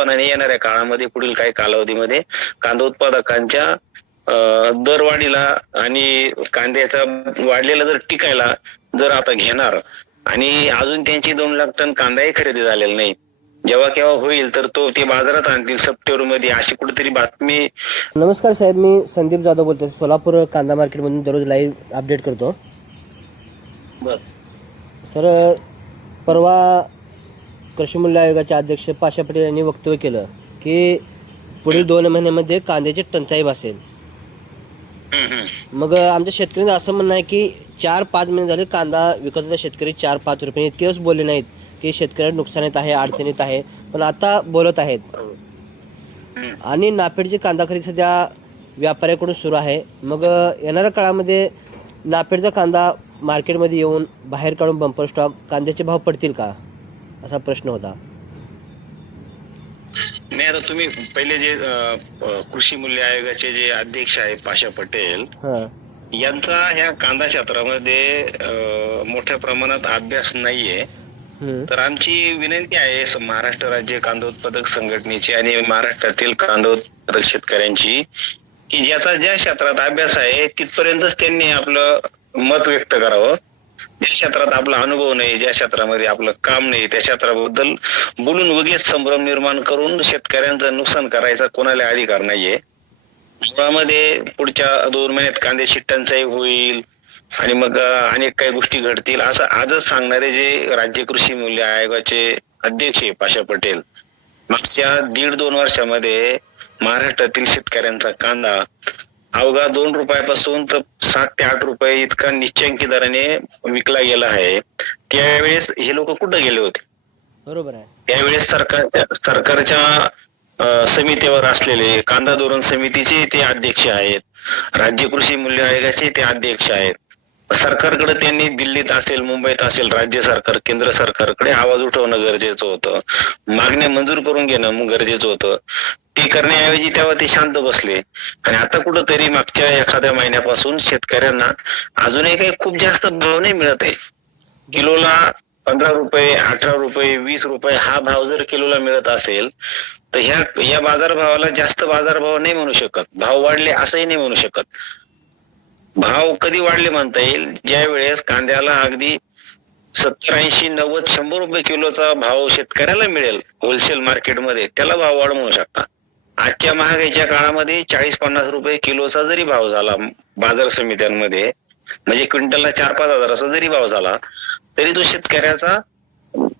निश्चितपणाने येणाऱ्या काळामध्ये पुढील काही कालावधीमध्ये कांदा उत्पादकांच्या दरवाढीला आणि कांद्याचा वाढलेला दर टिकायला जर आता घेणार आणि अजून त्यांची 2 लाख टन कांदाही खरेदी झालेला नाही, जेव्हा केव्हा होईल तर तो ते बाजारात आणतील सप्टेंबर मध्ये, अशी कुठेतरी बातमी. नमस्कार साहेब, मी संदीप जाधव बोलतोय. सोलापूर कांदा मार्केटमधून दररोज लाईव्ह अपडेट करतो. बर सर, परवा कृषी मूल्य आयोगाचे अध्यक्ष पाशा पटेल यांनी वक्तव्य केलं की पुढील 2 महिन्यामध्ये कांद्याची टंचाई भासेल. मग आमच्या शेतकऱ्यांचं असं म्हणणं आहे की 4-5 महिने झाले कांदा विकत होता शेतकरी 4-5 रुपये. इतके दिवस बोलले नाहीत की शेतकऱ्यांना नुकसानीत आहे, अडचणीत आहे, पण आता बोलत आहेत. आणि नाफेडची कांदा खरेदी सध्या व्यापाऱ्याकडून सुरू आहे. मग येणाऱ्या काळामध्ये नाफेडचा कांदा मार्केटमध्ये येऊन बाहेर काढून बंपर स्टॉक कांद्याचे भाव पडतील का, असा प्रश्न होता. नाही, आता तुम्ही पहिले जे कृषी मूल्य आयोगाचे जे अध्यक्ष आहे पाशा पटेल यांचा ह्या कांदा क्षेत्रामध्ये मोठ्या प्रमाणात अभ्यास नाहीये. तर आमची विनंती आहे महाराष्ट्र राज्य कांदा उत्पादक संघटनेची आणि महाराष्ट्रातील कांदा उत्पादक शेतकऱ्यांची की ज्याचा ज्या क्षेत्रात अभ्यास आहे तिथपर्यंतच त्यांनी आपलं मत व्यक्त करावं. ज्या क्षेत्रात आपला अनुभव नाही, ज्या क्षेत्रामध्ये आपलं काम नाही, त्या क्षेत्राबद्दल बोलून उगीच संभ्रम निर्माण करून शेतकऱ्यांचं नुकसान करायचा कोणाला अधिकार नाहीये. त्यामध्ये पुढच्या 2 महिन्यात कांद्याची टंचाई होईल आणि मग अनेक काही गोष्टी घडतील असं आजच सांगणारे जे राज्य कृषी मूल्य आयोगाचे अध्यक्ष पाशा पटेल, मागच्या 1.5-2 वर्षामध्ये महाराष्ट्रातील शेतकऱ्यांचा कांदा अवघा 2 रुपयापासून तर 7 ते 8 रुपये इतका निश्चयंकी दराने विकला गेला आहे. त्यावेळेस हे लोक कुठे गेले होते? बरोबर आहे. त्यावेळेस सरकारच्या समितीवर असलेले कांदा धोरण समितीचे ते अध्यक्ष आहेत, राज्य कृषी मूल्य आयोगाचे ते अध्यक्ष आहेत. सरकारकडे त्यांनी दिल्लीत असेल, मुंबईत असेल, राज्य सरकार, केंद्र सरकारकडे आवाज उठवणं गरजेचं होतं, मागण्या मंजूर करून घेणं गरजेचं होतं. ते करण्याऐवजी तेव्हा ते शांत बसले आणि आता कुठंतरी मागच्या एखाद्या महिन्यापासून शेतकऱ्यांना अजूनही काही खूप जास्त भाव नाही मिळत आहे. किलोला 15 रुपये, 18 रुपये, 20 रुपये हा भाव जर किलोला मिळत असेल तर ह्या बाजारभावाला जास्त बाजारभाव नाही म्हणू शकत, भाव वाढले असंही नाही म्हणू शकत. भाव कधी वाढले म्हणता येईल? ज्या वेळेस कांद्याला अगदी 70, 80, 90, 100 रुपये किलोचा भाव शेतकऱ्याला मिळेल होलसेल मार्केटमध्ये, त्याला भाव वाढ म्हणू शकता. आजच्या महागाईच्या काळामध्ये 40-50 रुपये किलोचा जरी भाव झाला बाजार समित्यांमध्ये, म्हणजे क्विंटलला 4-5 हजाराचा जरी भाव झाला तरी तो शेतकऱ्याचा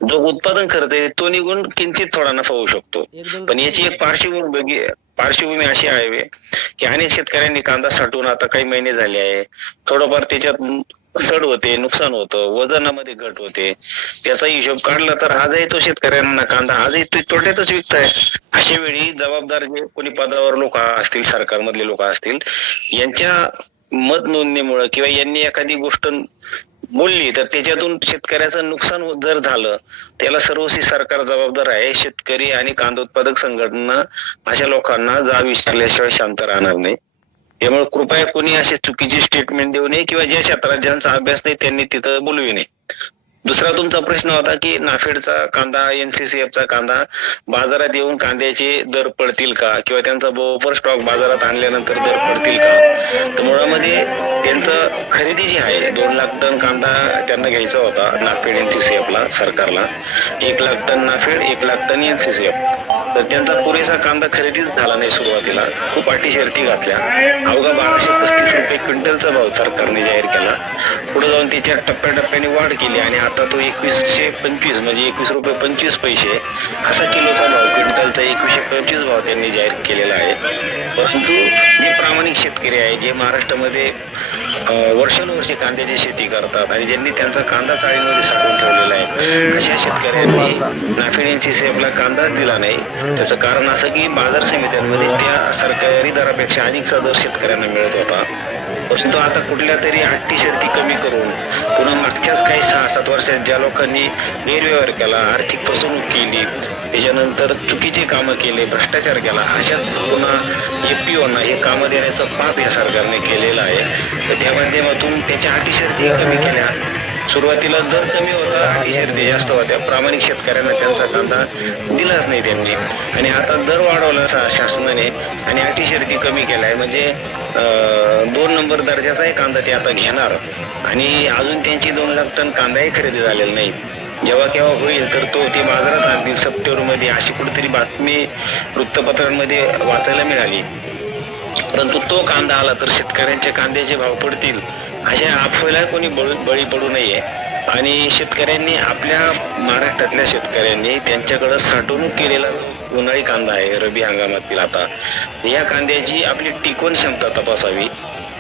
जो उत्पादन खर्च आहे तो निघून किंचित थोडा नफा होऊ शकतो. पण याची एक पार्श्वभूमी अशी आहे की अनेक शेतकऱ्यांनी कांदा साठवून आता काही महिने झाले आहे, थोडंफार त्याच्यात सड होते, नुकसान होतं, वजनामध्ये घट होते. त्याचा हिशोब काढला तर आजही तो शेतकऱ्यांना कांदा आजही तोट्यातच विकताय. अशा वेळी जबाबदार जे कोणी पदावर लोक असतील, सरकारमधले लोक असतील, यांच्या मत नोंदणीमुळे किंवा यांनी एखादी गोष्ट बोलली तर त्याच्यातून शेतकऱ्याचं नुकसान जर झालं त्याला सर्वस्वी सरकार जबाबदार आहे. शेतकरी आणि कांदा उत्पादक संघटना अशा लोकांना जाब विचारल्याशिवाय शांत राहणार नाही. त्यामुळे कृपया कोणी असे चुकीचे स्टेटमेंट देऊ नये किंवा ज्या क्षेत्रात ज्यांचा अभ्यास नाही त्यांनी तिथं बोलू नये. दुसरा तुमचा प्रश्न होता की नाफेडचा कांदा, NCCF कांदा बाजारात येऊन कांद्याचे दर पडतील का किंवा त्यांचा बफर स्टॉक बाजारात आणल्यानंतर दर पडतील का? तर मुळामध्ये त्यांचं खरेदी जी आहे 2 लाख टन कांदा त्यांना घ्यायचा होता नाफेड NCCF ला, सरकारला 1 lakh ton NAFED, 1 lakh ton NCCF. तर त्यांचा पुरेसा कांदा खरेदीच झाला नाही. सुरुवातीला खूप अटी शर्ती घातल्या, अवघा 1235 रुपये क्विंटलचा भाव सरकारने जाहीर केला. पुढे जाऊन त्याच्या टप्प्याटप्प्याने वाढ केली आणि आता तो 2125 म्हणजे 21 रुपये 25 पैसे असा किलोचा भाव, क्विंटलचा 2125 भाव त्यांनी जाहीर केलेला आहे. परंतु जे प्रामाणिक शेतकरी आहे, जे महाराष्ट्रामध्ये वर्षानुवर्षे कांद्याची शेती करतात आणि ज्यांनी त्यांचा कांदा चाळीमध्ये साठवून ठेवलेला आहे, अशा शेतकऱ्यांनी नाफेड NCCF ला कांदा दिला नाही. त्याचं कारण असं की बाजार समित्यांमध्ये त्या सरकारी दरापेक्षा अधिकचा दर शेतकऱ्यांना मिळत होता. परंतु आता कुठल्या तरी अटी शर्ती कमी करून पुन्हा मागच्याच काही 6-7 वर्षात ज्या लोकांनी गैरव्यवहार केला, आर्थिक फसवणूक केली, त्याच्यानंतर चुकीचे कामं केले, भ्रष्टाचार केला, अशाच पुन्हा FPOना हे कामं देण्याचं पाप या सरकारने केलेलं आहे. तर त्या माध्यमातून त्याच्या अटी शर्ती कमी केल्या सुरुवातीला दर कमी होता, अटी शर्ती जास्त होत्या, प्रामाणिक शेतकऱ्यांना त्यांचा कांदा दिलाच नाही त्यांनी. आणि आता दर वाढवला शासनाने आणि अटी शर्ती कमी केलाय, म्हणजे 2 नंबर दर्जाचाही कांदा ते आता घेणार. आणि अजून त्यांची 2 लाख टन कांदाही खरेदी झालेला नाही. जेव्हा केव्हा होईल तर तो ते बाजारात आणतील सप्टेंबर मध्ये, अशी कुठेतरी बातमी वृत्तपत्रांमध्ये वाचायला मिळाली. परंतु तो कांदा आला तर शेतकऱ्यांच्या कांद्याचे भाव पडतील, अशा अफवेला कोणी बळी पडू नये. आणि शेतकऱ्यांनी, आपल्या महाराष्ट्रातल्या शेतकऱ्यांनी त्यांच्याकडे साठवणूक केलेला उन्हाळी कांदा आहे रब्बी हंगामातील, आता या कांद्याची आपली टिकवण क्षमता तपासावी.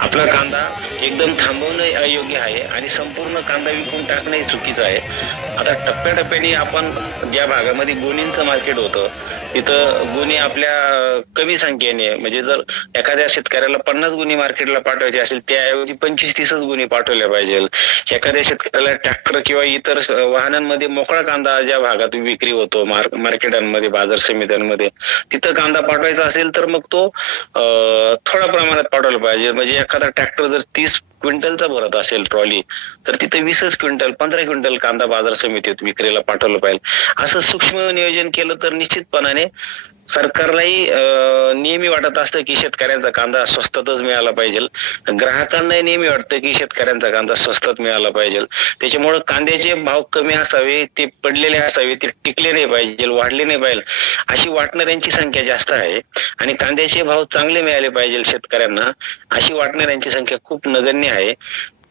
आपला कांदा एकदम थांबवणं अयोग्य आहे आणि संपूर्ण कांदा विकून टाकणं चुकीचं आहे. आता टप्प्याटप्प्याने आपण ज्या भागामध्ये गोणींचं मार्केट होतं तिथं गुन्हे आपल्या कमी संख्येने, म्हणजे जर एखाद्या शेतकऱ्याला 50 गुन्हे मार्केटला पाठवायचे असेल त्याऐवजी 25-30 गुन्हे पाठवल्या पाहिजे. एखाद्या शेतकऱ्याला ट्रॅक्टर किंवा इतर वाहनांमध्ये मोकळा कांदा ज्या भागात विक्री होतो मार्केटांमध्ये, बाजार समित्यांमध्ये, तिथं कांदा पाठवायचा असेल तर मग तो थोड्या प्रमाणात पाठवला पाहिजे. म्हणजे एखादा ट्रॅक्टर जर 30 क्विंटलचा भरत असेल ट्रॉली, तर तिथे 20 क्विंटल 15 क्विंटल कांदा बाजार समितीत विक्रीला पाठवलं पाहिजे. असं सूक्ष्म नियोजन केलं तर निश्चितपणाने सरकारलाही नेहमी वाटत असतं की शेतकऱ्यांचा कांदा स्वस्तातच मिळाला पाहिजे, ग्राहकांनाही नेहमी वाटतं की शेतकऱ्यांचा कांदा स्वस्तात मिळाला पाहिजे. त्याच्यामुळे कांद्याचे भाव कमी असावे, ते पडलेले असावे, ते टिकले नाही पाहिजे, वाढले नाही पाहिजे, अशी वाटणाऱ्यांची संख्या जास्त आहे. आणि कांद्याचे भाव चांगले मिळाले पाहिजे शेतकऱ्यांना, अशी वाटणाऱ्यांची संख्या खूप नगण्य आहे,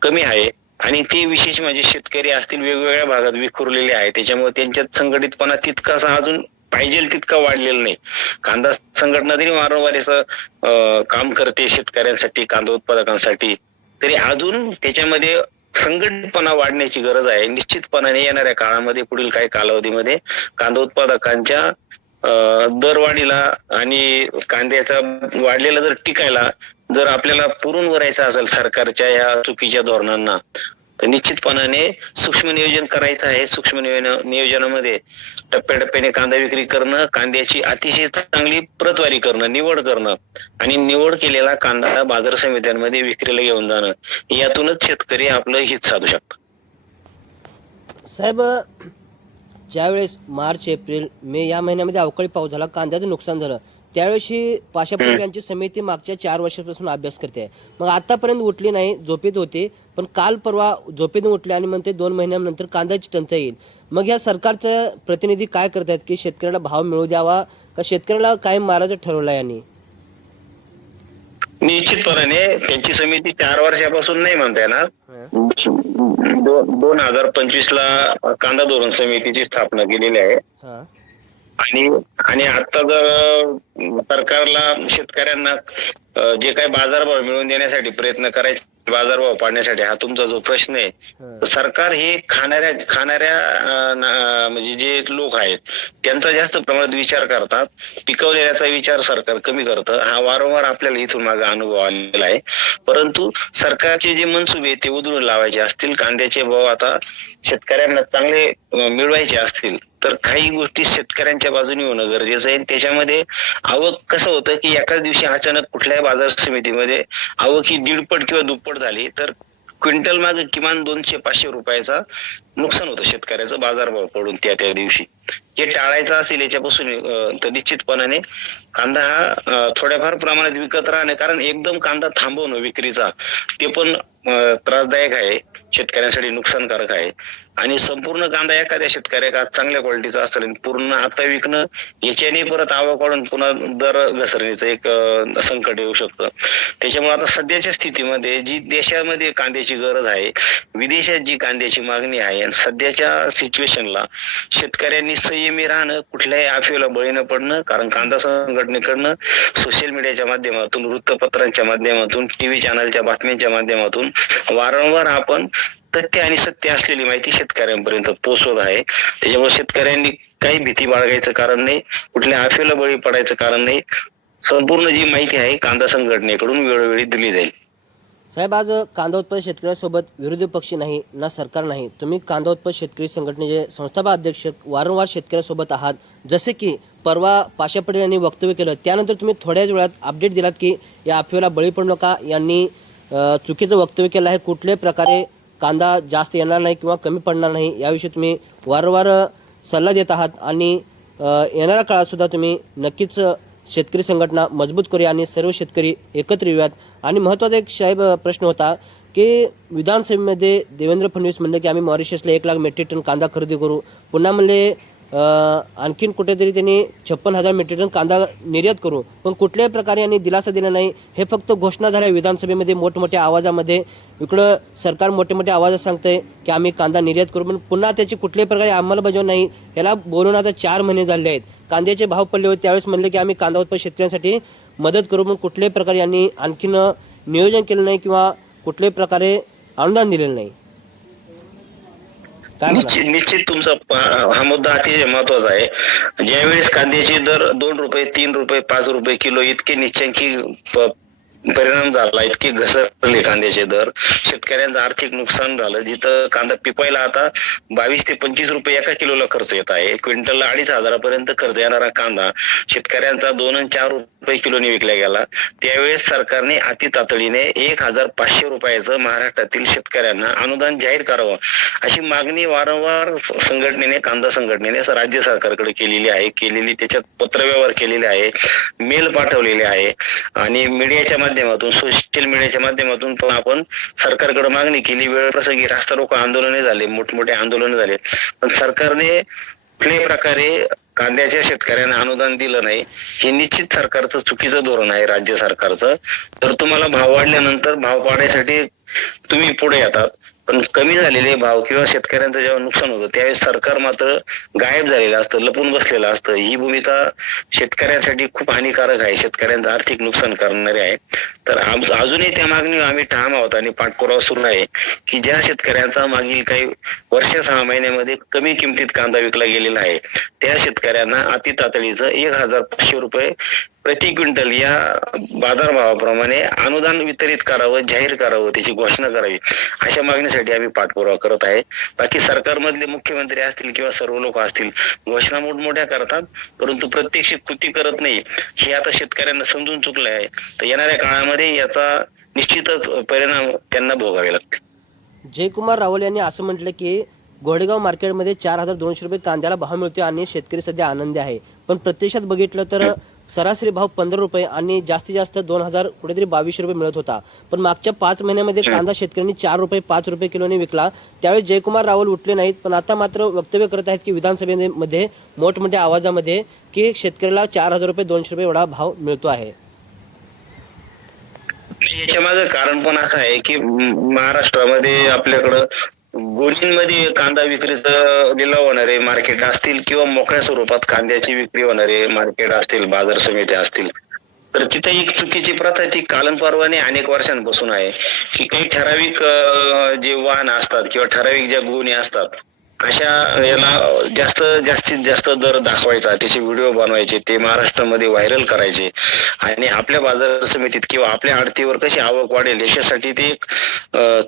कमी आहे. आणि ते विशेष म्हणजे शेतकरी असतील वेगवेगळ्या भागात विखुरलेले आहे, त्याच्यामुळे त्यांच्यात संघटितपणा तितकासा अजून पाहिजे तितका वाढलेला नाही. कांदा संघटना तरी वारंवार याचं काम करते शेतकऱ्यांसाठी, कांदा उत्पादकांसाठी, तरी अजून त्याच्यामध्ये संघटितपणा वाढण्याची गरज आहे. निश्चितपणाने येणाऱ्या काळामध्ये, पुढील काही कालावधीमध्ये कांदा उत्पादकांच्या दरवाढीला आणि कांद्याचा वाढलेला दर टिकायला जर आपल्याला पुरून वरायचं असेल सरकारच्या या चुकीच्या धोरणांना, तर निश्चितपणाने सूक्ष्म नियोजन करायचं आहे. सूक्ष्म नियोजनामध्ये टप्प्याटप्प्याने कांदा विक्री करणं, कांद्याची अतिशय चांगली प्रतवारी करणं, निवड करणं आणि निवड केलेला कांदा बाजार समित्यांमध्ये विक्रीला घेऊन जाणं, यातूनच शेतकरी आपलं हित साधू शकतो. साहेब, ज्यावेळेस मार्च, एप्रिल, मे या महिन्यामध्ये अवकाळी पाऊस झाला, कांद्याचं नुकसान झालं, त्यावेळेस ही पाशा पटेल यांची समिती मागच्या 4 वर्षापासून अभ्यास करते आहे. मग आतापर्यंत उठली नाही, झोपेत होते, पण काल परवा झोपेतून उठले आणि म्हणते 2 महिन्यानंतर कांद्याची टंचाई येईल. मग या सरकारचे प्रतिनिधी काय करतायत की शेतकऱ्याला भाव मिळू द्यावा का शेतकऱ्याला कायम मारायचं ठरवलं यांनी? निश्चितपणाने त्यांची समिती 4 वर्षापासून नाही म्हणता येणार. 2025 ला कांदा धोरण समितीची स्थापना केलेली आहे. आणि आता जर सरकारला शेतकऱ्यांना जे काही बाजारभाव मिळवून देण्यासाठी प्रयत्न करायचे, बाजारभाव पाडण्यासाठी, हा तुमचा जो प्रश्न आहे, सरकार हे खाणाऱ्या म्हणजे जे लोक आहेत त्यांचा जास्त प्रमाणात विचार करतात, पिकवलेल्याचा विचार सरकार कमी करतं. हा वारंवार आपल्याला इथून मागे अनुभव आलेला आहे. परंतु सरकारचे जे मनसुबे ते उधळून लावायचे असतील, कांद्याचे भाव आता शेतकऱ्यांना चांगले मिळवायचे असतील, तर काही गोष्टी शेतकऱ्यांच्या बाजूने होणं गरजेचं आहे. त्याच्यामध्ये आवक कसं होतं की एकाच दिवशी अचानक कुठल्याही बाजार समितीमध्ये आवक ही 1.5 किंवा दुप्पट झाली तर क्विंटल मागे किमान 200-500 रुपयाचा नुकसान होतं शेतकऱ्याचं बाजारभाव पडून त्या दिवशी. हे टाळायचं असेल याच्यापासून तर निश्चितपणाने कांदा हा थोड्याफार प्रमाणात विकत राहणे, कारण एकदम कांदा थांबवणं विक्रीचा ते पण त्रासदायक आहे, शेतकऱ्यांसाठी नुकसानकारक आहे. आणि संपूर्ण कांदा एखाद्या शेतकऱ्याला चांगल्या क्वालिटीचा असेल पूर्ण आता विकणं, याच्याने परत आवक वाढून पुन्हा दर घसरणीचं एक संकट येऊ शकतं. त्याच्यामुळे आता सध्याच्या स्थितीमध्ये जी देशामध्ये कांद्याची गरज आहे, विदेशात जी कांद्याची मागणी आहे, आणि सध्याच्या सिच्युएशनला शेतकऱ्यांनी संयमी राहणं, कुठल्याही अफवेला बळी न पडणं. कारण कांदा संघटनेकडनं सोशल मीडियाच्या माध्यमातून, वृत्तपत्रांच्या माध्यमातून, टीव्ही चॅनलच्या बातम्यांच्या माध्यमातून वारंवार आपण तथ्य आणि सत्य असलेली माहिती शेतकऱ्यांपर्यंत पोहोचवत आहे. त्याच्यामुळे शेतकऱ्यांनी काही भीती बाळगायचं कारण नाही, कुठल्या अफवेला बळी पडायचं कारण नाही. संपूर्ण जी माहिती आहे कांदा संघटनेकडून वेळोवेळी दिली जाईल. साहेब, आज कांदा उत्पादक शेतकऱ्यांसोबत विरोधी पक्ष नाही ना सरकार नाही, तुम्ही कांदा उत्पादक शेतकरी संघटनेचे संस्थापक अध्यक्ष वारंवार शेतकऱ्यांसोबत आहात. जसे की परवा पाशा पटेल यांनी वक्तव्य केलं, त्यानंतर तुम्ही थोड्याच वेळात अपडेट दिलात की या अफवेला बळी पडू नका, यांनी चुकीचं वक्तव्य केलं आहे, कुठल्याही प्रकारे कांदा जास्त येणार नाही किंवा कमी पडणार नाही याविषयी तुम्ही वारंवार सल्ला देत आहात आणि येणाऱ्या काळात सुद्धा तुम्ही नक्कीच शेतकरी संघटना मजबूत करूया आणि सर्व शेतकरी एकत्र येऊयात. आणि महत्त्वाचा एक साहेब प्रश्न होता की विधानसभेमध्ये देवेंद्र फडणवीस म्हणले की आम्ही मॉरिशसला 1 लाख मेट्रिक टन कांदा खरेदी करू. पुन्हा म्हणले आणखीन कुठेतरी त्यांनी 56,000 मेट्रिक टन कांदा निर्यात करू. पण कुठल्याही प्रकारे यांनी दिलासा दिला नाही. हे फक्त घोषणा झाल्या विधानसभेमध्ये मोठमोठ्या आवाजामध्ये. इकडं सरकार मोठे आवाजात सांगतंय की आम्ही कांदा निर्यात करू, पण पुन्हा त्याची कुठल्याही प्रकारे अंमलबजावणी नाही. याला बोलून आता 4 महिने झाले आहेत. कांद्याचे भाव पडले होते त्यावेळेस म्हणले की आम्ही कांदा उत्पादक शेतकऱ्यांसाठी मदत करू, पण कुठल्याही प्रकारे यांनी आणखीन नियोजन केलं नाही किंवा कुठल्याही प्रकारे अनुदान दिलेलं नाही. काय म्हणा? निश्चित तुमचा हा मुद्दा अतिशय महत्वाचा आहे. ज्यावेळेस कांद्याचे दर 2 रुपये, 3 रुपये, 5 रुपये किलो इतके निश्चयकी परिणाम झाला, इतके घसरले कांद्याचे दर, शेतकऱ्यांचं आर्थिक नुकसान झालं. जिथं कांदा पिपायला आता 22 ते 25 रुपये एका किलोला खर्च येत आहे. क्विंटलला 2,500 पर्यंत खर्च येणारा कांदा शेतकऱ्यांचा 2 आणि 4 रुपये किलोने विकला गेला. त्यावेळेस सरकारने अति तातडीने 1,500 रुपयाचं महाराष्ट्रातील शेतकऱ्यांना अनुदान जाहीर करावं अशी मागणी वारंवार कांदा संघटनेने राज्य सरकारकडे केलेली त्याच्यात पत्रव्यवहार केलेले आहे, मेल पाठवलेले आहे आणि मीडियाच्या माध्यमातून, सोशल मीडियाच्या माध्यमातून पण आपण सरकारकडे मागणी केली. वेळ प्रसंगी रास्ता रोको आंदोलने झाले, मोठमोठे आंदोलन झाले, पण सरकारने कुठल्याही प्रकारे कांद्याच्या शेतकऱ्यांना अनुदान दिलं नाही. हे निश्चित सरकारचं चुकीचं धोरण आहे, राज्य सरकारचं. तर तुम्हाला भाव वाढल्यानंतर भाव पाडण्यासाठी तुम्ही पुढे येतात, पण कमी झालेले भाव किंवा शेतकऱ्यांचं जेव्हा नुकसान होतं त्यावेळेस सरकार मात्र गायब झालेलं असतं, लपून बसलेलं असतं. ही भूमिका शेतकऱ्यांसाठी खूप हानिकारक आहे, शेतकऱ्यांचं आर्थिक नुकसान करणारी आहे. तर अजूनही त्या मागणीवर आम्ही ठाम आहोत आणि पाठपुरावा सुरू आहे की ज्या शेतकऱ्यांचा मागील काही वर्ष 6 महिन्यामध्ये कमी किमतीत कांदा विकला गेलेला आहे त्या शेतकऱ्यांना अति तातडीचं 1,500 रुपये प्रति क्विंटल या बाजारभावाप्रमाणे अनुदान वितरित करावं, जाहीर करावं, त्याची घोषणा करावी अशा मागणीसाठी आम्ही पाठपुरावा करत आहे. बाकी सरकारमधले मुख्यमंत्री असतील किंवा सर्व लोक असतील घोषणा मोठमोठ्या करतात, परंतु प्रत्यक्ष कृती करत नाही. हे आता शेतकऱ्यांना समजून चुकलं आहे. तर येणाऱ्या काळामध्ये याचा निश्चितच परिणाम त्यांना भोगावे लागतील. जयकुमार रावल यांनी असं म्हटलं की घोडेगाव मार्केटमध्ये 4,200 रुपये कांद्याला भाव मिळतोय आणि शेतकरी सध्या आनंदी आहे. पण प्रत्यक्षात बघितलं तर सरासरी भाव 15 रुपये आणि जास्तीत जास्त 2,000 कुठेतरी 2200 रुपये मिळत होता. पण मागच्या 5 महिन्यामध्ये कांदा शेतकऱ्यांनी 4 रुपये 5 रुपये किलोने विकला. त्यावेळी जयकुमार रावल उठले नाहीत, पण आता मात्र वक्तव्य करत आहेत की विधानसभेमध्ये मोठमोठ्या आवाजामध्ये की शेतकऱ्याला 4,000 रुपये 200 रुपये एवढा भाव मिळतो आहे. याच्या मागे कारण पण असं आहे की महाराष्ट्रामध्ये आपल्याकडं गोणींमध्ये कांदा विक्रीचं लिलाव होणारे मार्केट असतील किंवा मोकळ्या स्वरूपात कांद्याची विक्री होणारे मार्केट असतील, बाजार समित्या असतील, तर तिथे एक चुकीची प्रथा ती कालंपर्वाने अनेक वर्षांपासून आहे की काही ठराविक जे वाहन असतात किंवा ठराविक ज्या गोणी असतात अशा याला जास्तीत जास्त दर दाखवायचा, त्याचे व्हिडिओ बनवायचे, ते महाराष्ट्रामध्ये व्हायरल करायचे आणि आपल्या बाजार समितीत किंवा आपल्या आडतीवर कशी आवक वाढेल याच्यासाठी ते एक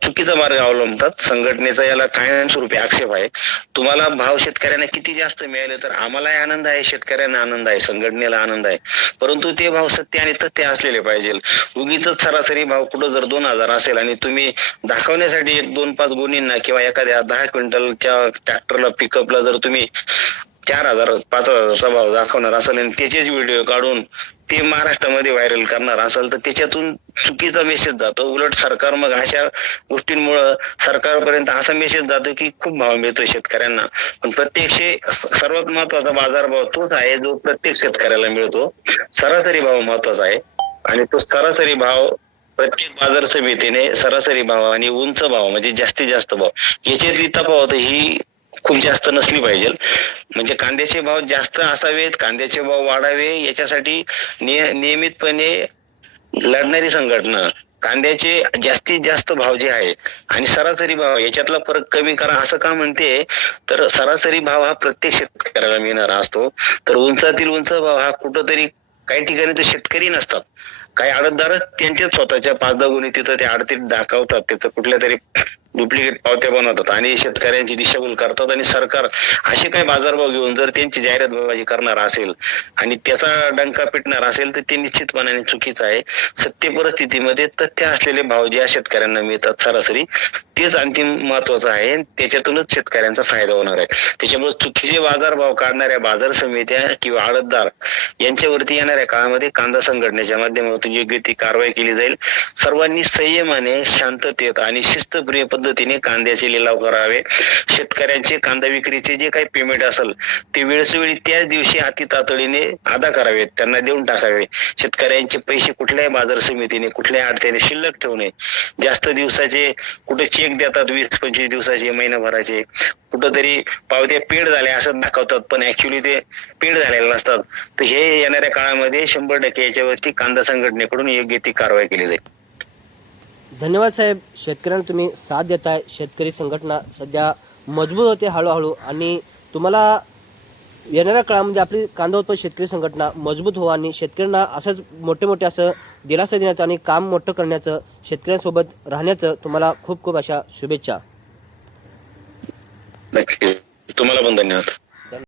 चुकीचा मार्ग अवलंबतात. संघटनेचा याला कायमस्वरूपी आक्षेप आहे. तुम्हाला भाव शेतकऱ्यांना किती जास्त मिळाले तर आम्हालाही आनंद आहे, शेतकऱ्यांना आनंद आहे, संघटनेला आनंद आहे, परंतु ते भाव सत्य आणि तथ्य असलेले पाहिजे. उगीच सरासरी भाव कुठं जर 2,000 असेल आणि तुम्ही दाखवण्यासाठी 2-5 गुणींना किंवा एखाद्या 10 क्विंटलच्या ट्रॅक्टरला, पिकअपला जर तुम्ही 4,000-5,000चा भाव दाखवणार असाल आणि त्याचेच व्हिडिओ काढून ते महाराष्ट्रामध्ये व्हायरल करणार असाल तर त्याच्यातून चुकीचा मेसेज जातो. उलट सरकार मग अशा गोष्टींमुळं सरकारपर्यंत असा मेसेज जातो की खूप भाव मिळतोय शेतकऱ्यांना, पण प्रत्यक्ष सर्वात महत्वाचा बाजारभाव तोच आहे जो प्रत्येक शेतकऱ्याला मिळतो. सरासरी भाव महत्वाचा आहे आणि तो सरासरी भाव प्रत्येक बाजार समितीने सरासरी भाव आणि उंच भाव म्हणजे जास्तीत जास्त भाव याच्यातली तफावत ही खूप जास्त नसली पाहिजे. म्हणजे कांद्याचे भाव जास्त असावेत, कांद्याचे भाव वाढावे याच्यासाठी नियमितपणे लढणारी संघटना कांद्याचे जास्तीत जास्त भाव जे आहे आणि सरासरी भाव याच्यातला फरक कमी करा असं का म्हणते, तर सरासरी भाव हा प्रत्येक शेतकऱ्याला मिळणारा असतो. तर उंचातील उंच भाव हा कुठंतरी काही ठिकाणी तर शेतकरी नसतात, काही आडतदारच त्यांच्याच स्वतःच्या 5-10 गुणी तिथं ते आडतीत दाखवतात, त्याचं कुठल्या तरी डुप्लिकेट पावत्या बनवतात आणि शेतकऱ्यांची दिशाभूल करतात. आणि सरकार असे काही बाजारभाव घेऊन जर त्यांची जाहिरातबाजी करणार असेल आणि त्याचा डंका पिटणार असेल तर ते निश्चितपणाने चुकीचं आहे. सत्य परिस्थितीमध्ये तथ्य असलेले भाव ज्या शेतकऱ्यांना मिळतात सरासरी, तेच अंतिम महत्वाचं आहे. त्याच्यातूनच शेतकऱ्यांचा फायदा होणार आहे. त्याच्यामुळे चुकीचे बाजारभाव काढणाऱ्या बाजार समित्या किंवा आडतदार यांच्यावरती येणाऱ्या काळामध्ये कांदा संघटनेच्या माध्यमातून योग्य ती कारवाई केली जाईल. सर्वांनी संयमाने, शांततेत आणि शिस्तप्रिय पद्धतीने कांद्याचे लिलाव करावे. शेतकऱ्यांचे कांदा विक्रीचे जे काही पेमेंट असेल ते वेळोवेळी त्याच दिवशी अति तातडीने अदा करावेत, त्यांना देऊन टाकावे. शेतकऱ्यांचे पैसे कुठल्याही बाजार समितीने, कुठल्याही आडत्याने शिल्लक ठेवू नये. जास्त दिवसाचे कुठे चेक देतात, 20-25 दिवसाचे, महिनाभराचे, कुठंतरी पावत्या पेड झाल्या असं दाखवतात, पण ऍक्च्युली ते पेड झालेले नसतात. तर हे येणाऱ्या काळामध्ये 100% याच्यावरती कांदा संघटनेकडून योग्य ती कारवाई केली जाईल. धन्यवाद साहेब. शेतकऱ्यांना तुम्ही साथ देताय. शेतकरी संघटना सध्या मजबूत होते हळूहळू, आणि तुम्हाला येणाऱ्या काळामध्ये आपली कांदा उत्पादक शेतकरी संघटना मजबूत हो आणि शेतकऱ्यांना असंच मोठे मोठे असं दिलासा देण्याचं आणि काम मोठं करण्याचं, शेतकऱ्यांसोबत राहण्याचं तुम्हाला खूप खूप अशा शुभेच्छा. नक्की. तुम्हाला पण धन्यवाद.